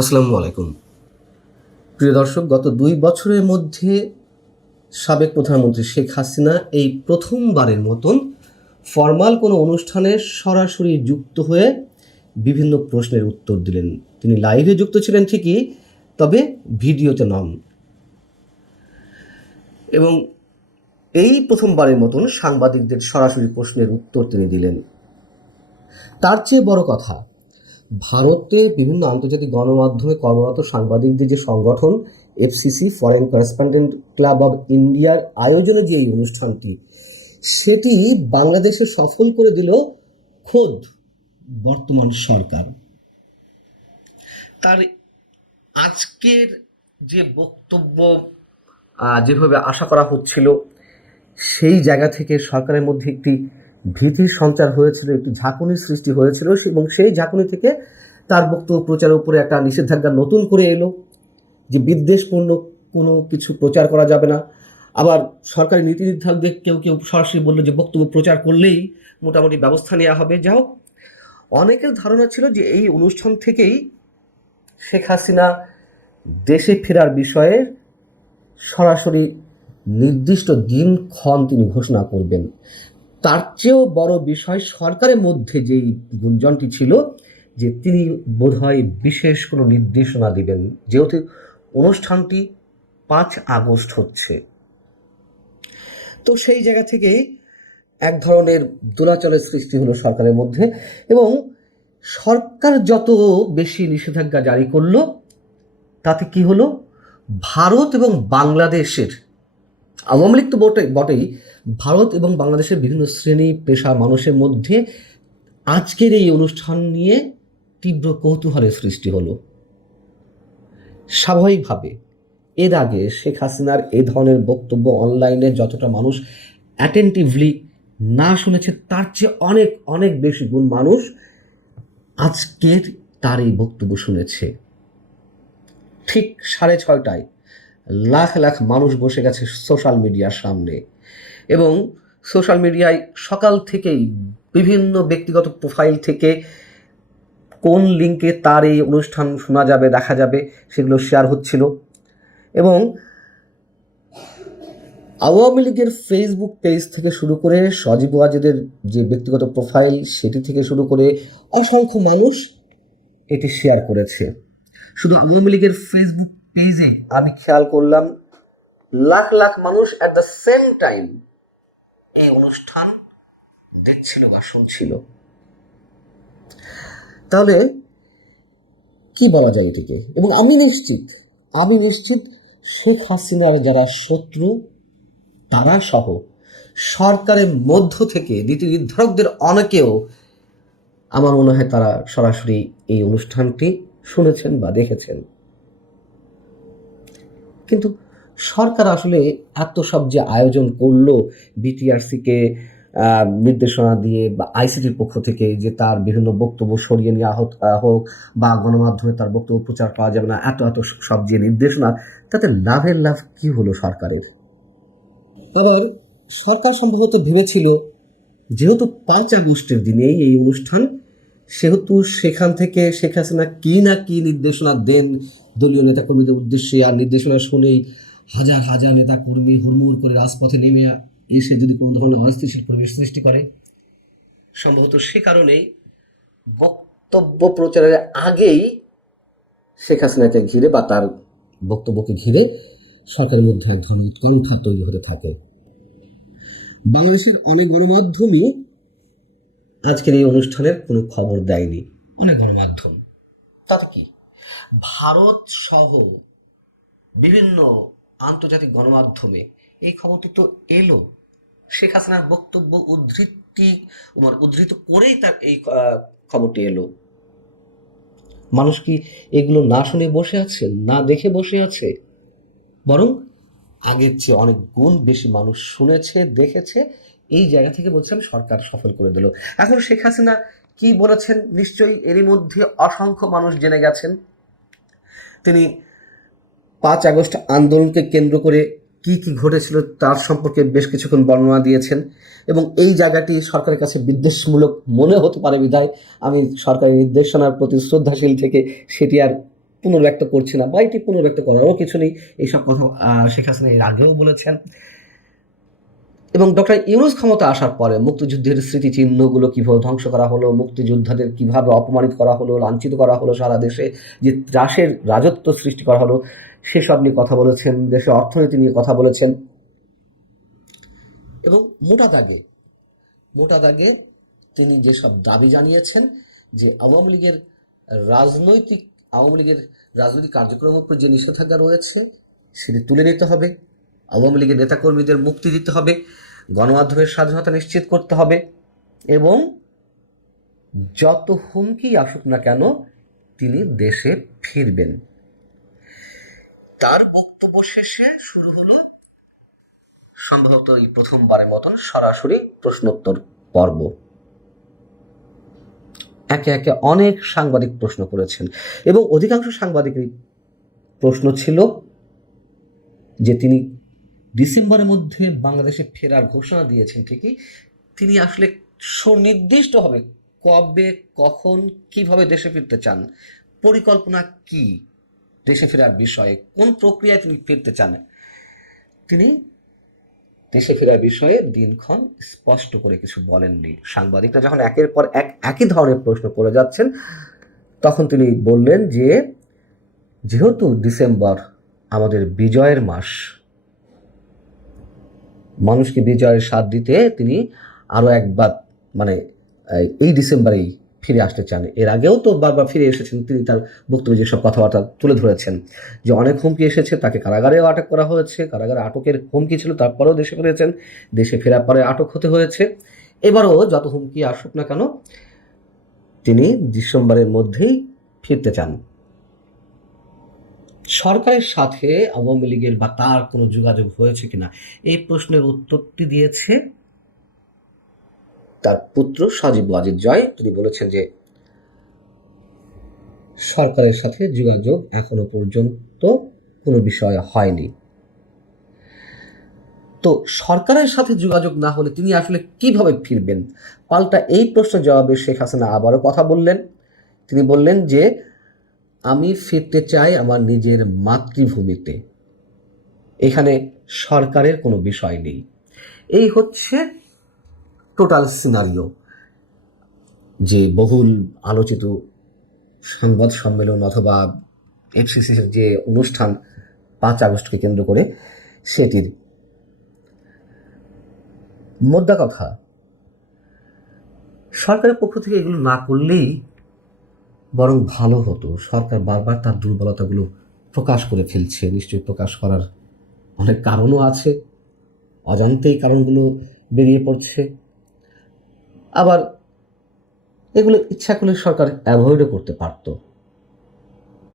আসসালামু আলাইকুম। প্রিয় দর্শক, গত ২ বছরের মধ্যে সাবেক প্রধানমন্ত্রী শেখ হাসিনা এই প্রথমবারের মতন ফরমাল কোনো অনুষ্ঠানে সরাসরি যুক্ত হয়ে বিভিন্ন প্রশ্নের উত্তর দিলেন। তিনি লাইভে যুক্ত ছিলেন ঠিকই, তবে ভিডিওতে নন। এবং এই প্রথমবারের মতন সাংবাদিকদের সরাসরি প্রশ্নের উত্তর তিনি দিলেন। তার চেয়ে বড় কথা, ভারতে বিভিন্ন আন্তর্জাতিক গণমাধ্যমে কর্মরত সাংবাদিকদের যে সংগঠন FCC, foreign correspondent club of ইন্ডিয়ার আয়োজনে যে এই অনুষ্ঠানটি, সেটি বাংলাদেশে সফল করে দিল খোদ বর্তমান সরকার। তার আজকের যে বক্তব্য যেভাবে আশা করা হচ্ছিল, সেই জায়গা থেকে সরকারের মধ্যে একটি ভীতির সঞ্চার হয়েছিল, একটি ঝাঁকুনির সৃষ্টি হয়েছিল, এবং সেই ঝাঁকুনি থেকে তার বক্তব্য প্রচারের উপরে একটা নিষেধাজ্ঞা নতুন করে এলো যে বিদ্বেষপূর্ণ কোনো কিছু প্রচার করা যাবে না। আবার সরকারি নীতি নির্ধারকদের কেউ কেউ সরাসরি বললো যে বক্তব্য প্রচার করলেই মোটামুটি ব্যবস্থা নেওয়া হবে। যাই হোক, অনেকের ধারণা ছিল যে এই অনুষ্ঠান থেকেই শেখ হাসিনা দেশে ফেরার বিষয়ে সরাসরি নির্দিষ্ট দিনক্ষণ তিনি ঘোষণা করবেন। তার চেয়েও বড় বিষয়, সরকারের মধ্যে যেই গুঞ্জনটি ছিল যে তিনি বোধহয় বিশেষ কোনো নির্দেশনা দিবেন, যেহেতু অনুষ্ঠানটি ৫ আগস্ট হচ্ছে। তো সেই জায়গা থেকেই এক ধরনের দোলাচলের সৃষ্টি হলো সরকারের মধ্যে, এবং সরকার যত বেশি নিষেধাজ্ঞা জারি করলো, তাতে কি হলো, ভারত এবং বাংলাদেশের, আওয়ামী লীগ তো বটেই, ভারত এবং বাংলাদেশের বিভিন্ন শ্রেণী পেশা মানুষের মধ্যে আজকের এই অনুষ্ঠান নিয়ে তীব্র কৌতূহলের সৃষ্টি হলো। স্বাভাবিকভাবে এর আগে শেখ হাসিনার এই ধরনের বক্তব্য অনলাইনে যতটা মানুষ অ্যাটেন্টিভলি না শুনেছে, তার চেয়ে অনেক অনেক বেশি গুণ মানুষ আজকের তার এই বক্তব্য শুনেছে। ঠিক 6:30টায় লাখ লাখ মানুষ বসে গেছে সোশ্যাল মিডিয়ার সামনে, এবং সোশ্যাল মিডিয়ায় সকাল থেকেই বিভিন্ন ব্যক্তিগত প্রোফাইল থেকে কোন লিঙ্কে তার এই অনুষ্ঠান শোনা যাবে, দেখা যাবে, সেগুলো শেয়ার হচ্ছিল। এবং আওয়ামী লীগের ফেসবুক পেজ থেকে শুরু করে সজীব ওয়াজেদের যে ব্যক্তিগত প্রোফাইল, সেটি থেকে শুরু করে অসংখ্য মানুষ এটি শেয়ার করেছে। শুধু আওয়ামী লীগের ফেসবুক পেজে আমি খেয়াল করলাম লাখ লাখ মানুষ অ্যাট দ্য সেম টাইম এই অনুষ্ঠান দেখছিল বা শুনছিল। তাহলে কি বলা যায় এটিকে? এবং আমি নিশ্চিত শেখ হাসিনার যারা শত্রু, তারা সহ সরকারের মধ্য থেকে নীতি নির্ধারকদের অনেকেও, আমার মনে হয় তারা সরাসরি এই অনুষ্ঠানটি শুনেছেন বা দেখেছেন। কিন্তু সরকার আসলে এত সব যে আয়োজন করলো, বিটিআরসিকে নির্দেশনা দিয়ে বা আইসিটির পক্ষ থেকে যে তার বিভিন্ন বক্তব্য সরিয়ে নেওয়া হোক, বা গণমাধ্যমে তার বক্তব্য প্রচার পাওয়া যাবে না, এত এত সব যে নির্দেশনা, তাতে লাভের লাভ কি হলো সরকারের? আবার সরকার সম্ভবত ভেবেছিল যেহেতু ৫ আগস্টের দিনেই এই অনুষ্ঠান, সেহেতু সেখান থেকে শেখ হাসিনা কি না কি নির্দেশনা দেন দলীয় নেতাকর্মীদের উদ্দেশ্যে, আর নির্দেশনা শুনেই হাজার হাজার নেতাকর্মী হুড়মুড় করে রাজপথে নেমে এসে যদি কোনো ধরনের অস্থিতিশীল পরিবেশ সৃষ্টি করে, সম্ভবত সে কারণেই বক্তব্য প্রচারের আগেই শেখ হাসিনাকে ঘিরে বা তার বক্তব্যকে ঘিরে সরকারের মধ্যে এক ধরনের উৎকণ্ঠা তৈরি হতে থাকে। বাংলাদেশের অনেক গণমাধ্যমই আজকের এই অনুষ্ঠানের কোনো খবর দেয়নি, অনেক গণমাধ্যম। তাতে কি, ভারত সহ বিভিন্ন আন্তর্জাতিক গণমাধ্যমে এই খবরটি তো এলো, শেখ হাসিনার বক্তব্য উদ্ধৃত করেই তার এই খবরটি এলো। মানুষ কি এগুলো না শুনে বসে আছে, না দেখে বসে আছে? বরং আগের চেয়ে অনেক গুণ বেশি মানুষ শুনেছে, দেখেছে। এই জায়গা থেকে বলছিলাম সরকার সফল করে দিল। এখন শেখ হাসিনা কি বলেছেন নিশ্চয়ই এরই মধ্যে অসংখ্য মানুষ জেনে গেছেন। তিনি ৫ আগস্ট আন্দোলনকে কেন্দ্র করে কি কি ঘটেছিল তার সম্পর্কে বেশ কিছুক্ষণ বর্ণনা দিয়েছেন, এবং এই জায়গাটি সরকারের কাছে বিদ্বেষমূলক মনে হতে পারে বিধায় আমি সরকারি নির্দেশনার প্রতি শ্রদ্ধাশীল থেকে সেটি আর পুনর্ব্যক্ত করছি না বা এটি পুনর্ব্যক্ত করারও কিছু নেই। এইসব কথা শেখ হাসিনা এর আগেও বলেছেন। এবং ডক্টর ইউনূস ক্ষমতা আসার পরে মুক্তিযুদ্ধের স্মৃতিচিহ্নগুলো কীভাবে ধ্বংস করা হলো, মুক্তিযোদ্ধাদের কীভাবে অপমানিত করা হলো, লাঞ্ছিত করা হলো, সারা দেশে যে ত্রাসের রাজত্ব সৃষ্টি করা হলো সেসব নিয়ে কথা বলেছেন, দেশের অর্থনীতি নিয়ে কথা বলেছেন। এবং মোটা দাগে তিনি যেসব দাবি জানিয়েছেন যে আওয়ামী লীগের রাজনৈতিক কার্যক্রমের উপর যে নিষেধাজ্ঞা রয়েছে সেটি তুলে নিতে হবে, আওয়ামী লীগের নেতাকর্মীদের মুক্তি দিতে হবে, গণমাধ্যমের স্বাধীনতা নিশ্চিত করতে হবে এবং যত হুমকি আসুক না কেন তিনি দেশে ফিরবেন। তার বক্তব্য শেষে শুরু হলো সম্ভবত এই প্রথমবারের মতন সরাসরি প্রশ্নোত্তর পর্ব। একে একে অনেক সাংবাদিক প্রশ্ন করেছেন এবং অধিকাংশ সাংবাদিকের প্রশ্ন ছিল যে তিনি ডিসেম্বরের মধ্যে বাংলাদেশে ফেরার ঘোষণা দিয়েছেন ঠিকই, তিনি আসলে সুনির্দিষ্টভাবে কবে, কখন, কিভাবে দেশে ফিরতে চান, পরিকল্পনা কি দেশে ফেরার বিষয়ে, কোন প্রক্রিয়ায় তিনি ফিরতে চান, তিনি দেশে ফেরার বিষয়ে দিনক্ষণ স্পষ্ট করে কিছু বলেননি। সাংবাদিকরা যখন একের পর এক একই ধরনের প্রশ্ন করে যাচ্ছেন তখন তিনি বললেন যে যেহেতু ডিসেম্বর আমাদের বিজয়ের মাস, মানুষকে বিজয়ের স্বাদ দিতে তিনি আরও একবার এই ডিসেম্বরেই ফিরে আসতে চান। এর আগেও তো বারবার ফিরে এসেছেন, তিনি তার বক্তব্যে যেসব কথাবার্তা তুলে ধরেছেন যে অনেক হুমকি এসেছে, তাকে কারাগারেও আটক করা হয়েছে, কারাগারে আটকের হুমকি ছিল, তারপরেও দেশে ফিরেছেন, দেশে ফেরার পরে আটক হতে হয়েছে। এবারও যত হুমকি আসুক না কেন তিনি ডিসেম্বরের মধ্যেই ফিরতে চান। সরকারের সাথে আওয়ামী লীগের বা তার কোনো যোগাযোগ হয়েছে কিনা এই প্রশ্নের উত্তরটি দিয়েছে তার পুত্র সজীব ওয়াজেদ জয়। তিনি বলেছেন যে সরকারের সাথে যোগাযোগ এখনো পর্যন্ত কোনো বিষয় হয়নি। তো সরকারের সাথে যোগাযোগ না হলে তিনি আসলে কিভাবে ফিরবেন? পাল্টা এই প্রশ্নের জবাবে শেখ হাসিনা আবারও কথা বললেন। তিনি বললেন যে আমি ফিরতে চাই আমার নিজের মাতৃভূমিতে, এখানে সরকারের কোনো বিষয় নেই। এই হচ্ছে টোটাল সিনারিও। যে বহুল আলোচিত সংবাদ সম্মেলন অথবা এফসিসির যে অনুষ্ঠান 5 আগস্টকে কেন্দ্র করে, সেটির মোদ্দা কথা সরকারের পক্ষ থেকে এগুলো না করলেই বরং ভালো হতো। সরকার বারবার তার দুর্বলতাগুলো প্রকাশ করে ফেলছে, নিশ্চয়ই প্রকাশ করার অনেক কারণও আছে, অজান্তেই কারণগুলো বেরিয়ে পড়ছে। আবার এগুলো ইচ্ছা করলে সরকার অ্যাভয়েডও করতে পারত।